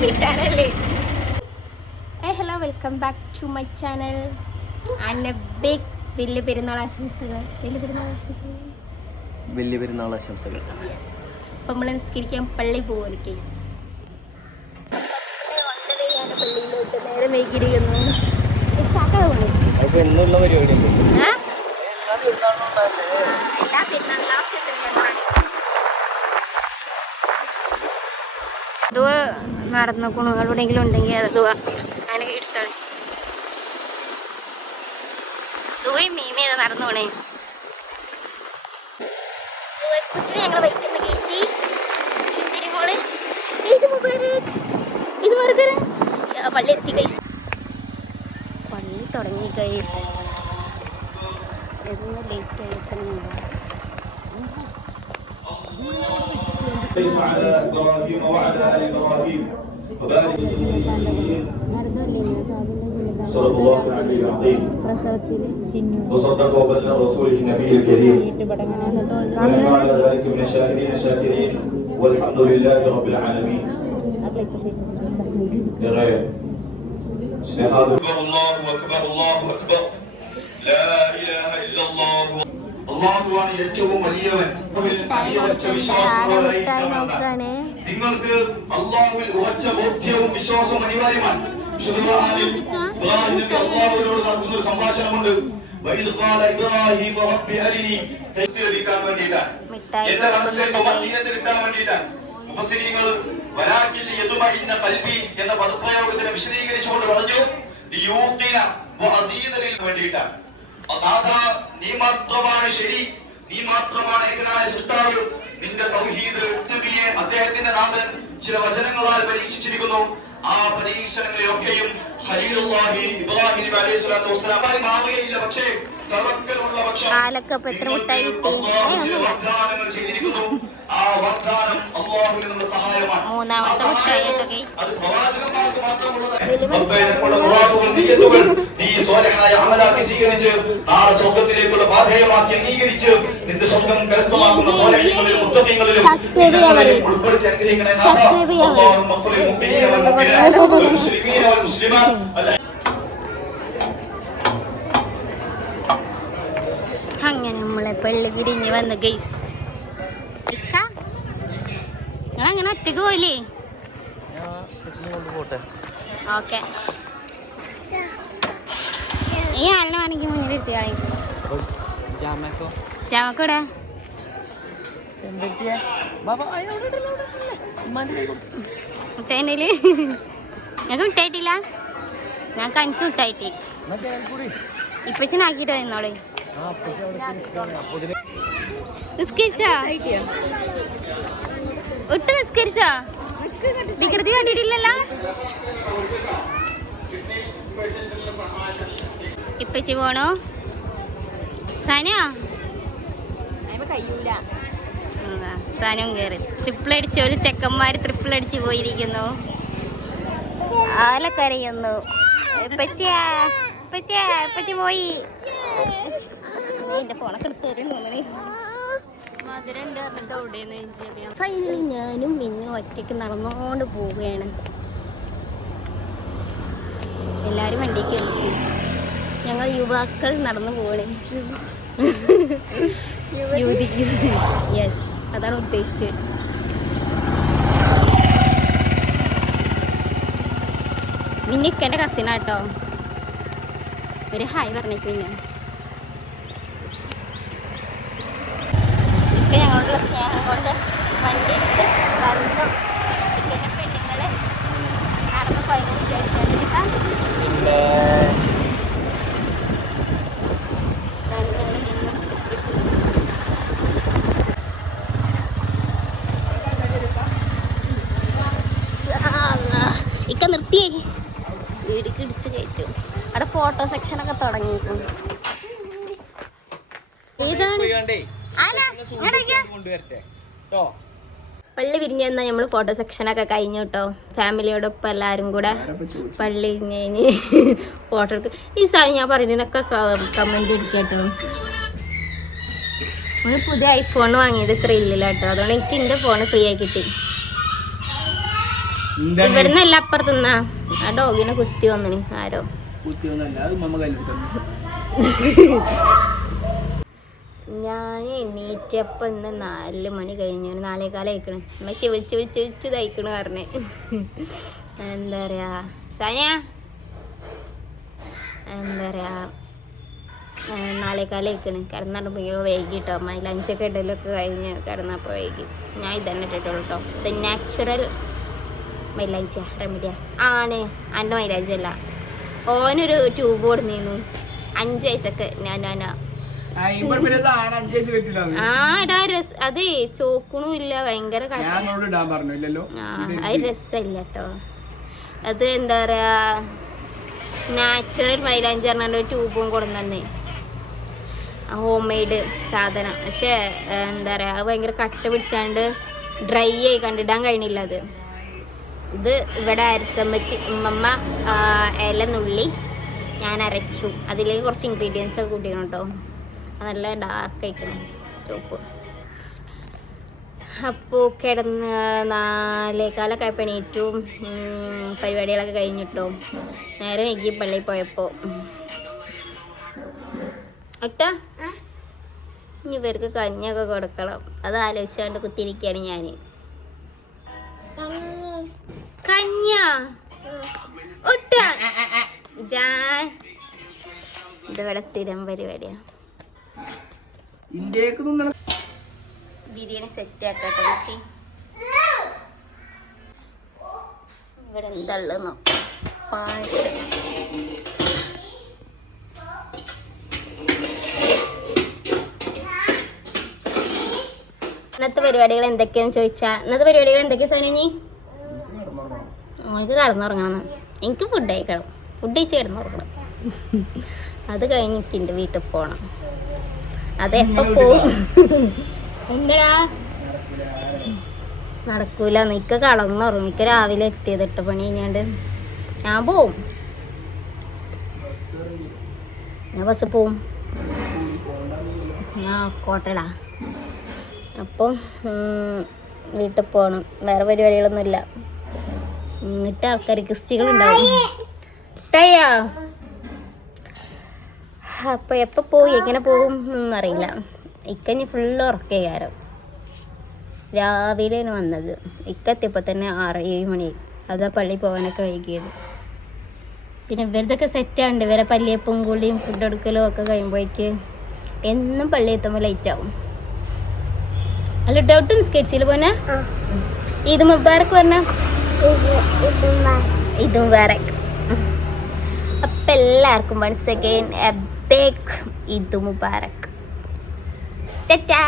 കിട്ടാനല്ലേ hello welcome back to my channel and big Valiya Perunnal ആശംസകൾ. വലിയ പെരുന്നാൾ ആശംസകൾ. വലിയ പെരുന്നാൾ ആശംസകൾ. അപ്പം നമ്മൾ നിസ്കരിക്കാൻ പള്ളി പോകുന്നു കേസ് പള്ളിയിലോട്ട്. നേരെ വൈകിരിക്കുന്നു എന്നുള്ള പരിപാടിയുണ്ട് എല്ലാ പെരുന്നാൾ ലാസ്റ്റ് ദുവ കുണുകൾ എവിടെയെങ്കിലും ഉണ്ടെങ്കിൽ അത് ദുവ. അങ്ങനെ എടുത്താണ് ദുവയും മീമ അത് നടന്നു പോണേ? കുറ്റിനെ ഞങ്ങൾ വയ്ക്കുന്ന കയറ്റി. ചുന്തിരി മോൾ ഇത് ഇത് മറുകര പള്ളി എത്തി കൈസ് പള്ളി തുടങ്ങി കൈസ് എന്ന് ലേറ്റ് وعلى آل إبراهيم. وبارك صلى الله عليه العظيم. وصدق وبلغ رسوله النبي الكريم. ونحن على ذلك من الشاكرين الشاكرين. والحمد لله رب العالمين. لغير الله. أكبر الله أكبر. لا إله إلا الله അള്ളാഹുവാണ് ഏറ്റവും വലിയവൻ. നിങ്ങൾക്ക് അള്ളാഹുവിൽ ഉറച്ച ബോധ്യവും വിശ്വാസവും അനിവാര്യമാണ്. അള്ളാഹുവിനോട് നടത്തുന്ന ഒരു സംഭാഷണമുണ്ട്. ലഭിക്കാൻ വേണ്ടിയിട്ടാണ്. എന്റെ മനസ്സിലേക്ക് കിട്ടാൻ വേണ്ടിയിട്ടാണ്. മുഫസ്സിരീങ്ങൾ വലാകിൽ യതുമഇന്ന ഖൽബി എന്ന പദപ്രയോഗത്തിനെ വിശദീകരിച്ചുകൊണ്ട് പറഞ്ഞു ലിയൂഖിന വഅസീദലിൽ വേണ്ടിയിട്ടാണ്. നാഥ നീ മാത്രമാണ് ശരി നീ മാത്രമാണ് ഏകനായ സൃഷ്ടാവ്. നിന്റെ തൗഹീദ് നബിയെ അദ്ദേഹത്തിന്റെ നാഥൻ ചില വചനങ്ങളാൽ പരീക്ഷിച്ചിരിക്കുന്നു. ആ പരീക്ഷണങ്ങളെയൊക്കെയും ഖലീലുള്ളാഹി ഇബ്രാഹിം അലൈഹി സ്വലാത്തു വസ്സലാം മാറുകയില്ല പക്ഷേ തവക്കലുള്ള പക്ഷം പാലൊക്കെ ഇപ്പൊ എത്ര മുട്ടായി മൂന്നാമത്തെ മുട്ടായി സഹായം കേട്ടോ guys. അത് പ്രവാചകന്മാർക്ക് മാത്രമുള്ളതല്ല. പള്ളി കുരിഞ്ഞ് വന്ന് ഗൈസ് നിങ്ങൾ അങ്ങനെ ഒറ്റയ്ക്ക് പോയില്ലേ? ഓക്കെ ഈ ആളിനെ വേണമെങ്കിൽ മുന്നിൽ ജാമക്കൂടെ. മുട്ടായിന്റെ ഞങ്ങൾക്ക് മുട്ടായിട്ടില്ല? ഞങ്ങൾക്ക് അഞ്ച് മുട്ടായിട്ട് ഇപ്പച്ചനാക്കിട്ടോ എന്നോളേ നിന്നോളെ നിസ്കരിച്ചാ? ഒട്ട് നിസ്കരിച്ചാ? വികൃതി കണ്ടിട്ടില്ലല്ലോ? ഇപ്പച്ചി പോണോ? സന? സാനും കയറി ട്രിപ്പിൾ അടിച്ച് ഒരു ചെക്കന്മാർ ട്രിപ്പിൾ അടിച്ച് പോയിരിക്കുന്നു. ആലക്കരയുന്നു. ഇപ്പച്ചിയാ ഇപ്പച്ചിയാ ഇപ്പച്ചി പോയി. എന്റെ ഫോണൊക്കെ എടുത്ത് തോന്നണേ ഫൈനലി ഞാനും മിന്നു ഒറ്റയ്ക്ക് നടന്നുകൊണ്ട് പോവുകയാണ്. എല്ലാരും വണ്ടിക്ക് കയറി ഞങ്ങൾ യുവാക്കൾ നടന്നു പോവാണ് യുവതിക്ക് യെസ് അതാണ് ഉദ്ദേശിച്ചത്. മിന്നിക്കെന്റെ കസിനാട്ടോ ഒരു ഹായ് പറഞ്ഞേക്കും പിന്നെ ഇപ്പം ഞങ്ങളുടെ സ്നേഹം കൊണ്ട് വണ്ടി എടുത്ത് വന്നു. ടിക്കറ്റ് പെണ്ണുങ്ങൾ നടന്ന് പോയതിന് ശേഷം പിന്നെ ഇക്ക നിർത്തിയേ. വീടിക്ക് ഇടിച്ച് കയറ്റും. അവിടെ ഫോട്ടോ സെക്ഷൻ ഒക്കെ തുടങ്ങിയിരിക്കും ഏതാണ്? അല്ല കൊണ്ടുവരട്ടെ. ട്ടോ. പള്ളി പിരിഞ്ഞ് തന്നാൽ നമ്മൾ ഫോട്ടോ സെക്ഷനൊക്കെ കഴിഞ്ഞു കേട്ടോ ഫാമിലിയോടൊപ്പം എല്ലാവരും കൂടെ പള്ളി പിരിഞ്ഞ് കഴിഞ്ഞ് ഫോട്ടോ എടുക്കും. ഈ സാധനം ഞാൻ പറയുന്നതിനൊക്കെ കമന്റ് എടുക്കട്ടോ കേട്ടോ ഒന്ന് പുതിയ ഐഫോൺ വാങ്ങിയത് ത്രില്ലില്ല കേട്ടോ അതുകൊണ്ട് എനിക്ക് എന്റെ ഫോൺ ഫ്രീ ആയി കിട്ടി. ഇവിടുന്ന് എല്ലാം അപ്പുറത്തുനിന്നാ ആ ഡോഗിനെ കുത്തി വന്നിനി ആരോ. അത് മമ്മ തന്നു ഞാൻ എണീറ്റപ്പം ഇന്ന് നാല് മണി കഴിഞ്ഞു ഒരു നാലേകാലം അയക്കണ് അമ്മച്ചി വിളിച്ച് വിളിച്ച് വിളിച്ച് തയ്ക്കണു പറഞ്ഞ്. എന്താ പറയാ? സനിയ? എന്താ പറയാ? ആ, നാലേകാലം അയക്കണ് കിടന്നിട്ടുമ്പോൾ വൈകിട്ടോ? അമ്മ ലഞ്ചൊക്കെ ഇടലൊക്കെ കഴിഞ്ഞ് കിടന്നപ്പോൾ വൈകി. ഞാൻ ഇതന്നെ ഇട്ടിട്ടുള്ളൂ കേട്ടോ നാച്ചുറൽ മൈലാഞ്ച റെമഡിയ. ആണ്. അന്ന മൈലാഞ്ചി അല്ല. ഓനൊരു ട്യൂബ് കൊടുന്നിരുന്നു അഞ്ച് വയസ്സൊക്കെ ഞാൻ ഞാൻ അതേ ചോക്കണും ഇല്ല ഭയങ്കര അത് രസമില്ല കേട്ടോ അത് എന്താ പറയാ നാച്ചുറൽ മൈലാഞ്ചി പറഞ്ഞ ട്യൂബും കൊടുന്നേ ഹോം മെയ്ഡ് സാധനം. പക്ഷേ എന്താ പറയാ അത് ഭയങ്കര കട്ട പിടിച്ചാണ്ട് ഡ്രൈ ആയി കണ്ടിടാൻ കഴിഞ്ഞില്ല അത്. ഇത് ഇവിടെ അരച്ചമ്മച്ചി ഉമ്മമ്മ ഇല നുള്ളി ഞാൻ അരച്ചു. അതിലേക്ക് കുറച്ച് ഇൻഗ്രീഡിയൻസ് ഒക്കെ കൂട്ടിക്കണം കേട്ടോ നല്ല ഡാർക്ക് ആയിക്കണം ചോപ്പ്. അപ്പോൾ കിടന്ന് നാലേക്കാലൊക്കെ ആയപ്പോൾ എണീറ്റു. പരിപാടികളൊക്കെ കഴിഞ്ഞിട്ടോ. നേരെ വൈകി പള്ളി പോയപ്പോൾ ഒട്ട ഇനി ഇവർക്ക് കഞ്ഞൊക്കെ കൊടുക്കണം. അത് ആലോചിച്ചാണ്ട് കുത്തിരിക്കുകയാണ് ഞാൻ കഞ്ഞ ഒട്ട. ജാൻ ഇതിവിടെ സ്ഥിരം പരിപാടിയാണ് ഇന്ത്യയ്ക്ക് ബിരിയാണി സെറ്റ് ആക്കട്ടെ ചേച്ചി. ഇവിടെ എന്താ ഉള്ളതെന്നോ? പായസം. ഇന്നത്തെ പരിപാടികൾ എന്തൊക്കെയാന്ന് ചോദിച്ചാ ഇന്നത്തെ പരിപാടികൾ എന്തൊക്കെയാ സോനി ഓനക്ക് കടന്നുറങ്ങണം. എനിക്ക് ഫുഡ് കഴിക്കണം. ഫുഡ് കഴിച്ച് കിടന്നുറങ്ങണം. അത് കഴിഞ്ഞ് എനിക്ക് എന്റെ വീട്ടിൽ പോകണം അതെപ്പോ പോവും എന്തടാ? നടക്കൂല. നിക്ക കടന്നുറങ്ങും. മിക്ക രാവിലെ എത്തിയത് എട്ട് പണി കഴിഞ്ഞാണ്ട്. ഞാൻ പോവും. ഞാൻ ബസ് പോവും. ഞാൻ കോട്ടടാ അപ്പോൾ വീട്ടിൽ പോകണം വേറെ പരിപാടികളൊന്നുമില്ല. എന്നിട്ട് ആൾക്കാർ ക്രിസ്റ്റികളുണ്ടാവും ടയ്യാ അപ്പോൾ എപ്പോൾ പോയി എങ്ങനെ പോകും എന്നറിയില്ല ഇക്കഞ്ഞ് ഫുള്ള് ഉറക്കുകയാരം രാവിലെയാണ് വന്നത്. ഇക്കെത്തിയപ്പോൾ തന്നെ ആറ് ഏഴ് മണി. അതാ പള്ളി പോകാനൊക്കെ വൈകിയത്. പിന്നെ ഇവരതൊക്കെ സെറ്റാണ്ട് ഇവരെ പല്ലിയപ്പും കൂടിയും ഫുഡ് എടുക്കലും ഒക്കെ കഴിയുമ്പോഴേക്ക് എന്നും പള്ളി എത്തുമ്പോൾ ലൈറ്റ് ആവും. അല്ല ഡൗട്ട് നിസ്കരിച്ചില്ല പോനെ ഇത് മുബാറക്ക് പറഞ്ഞ? ഇതും മുബാറക്ക് അപ്പം എല്ലാവർക്കും വൺസ് അഗൈൻ എ ബിഗ് ഇത് മുബാറക്ക് ടാറ്റാ.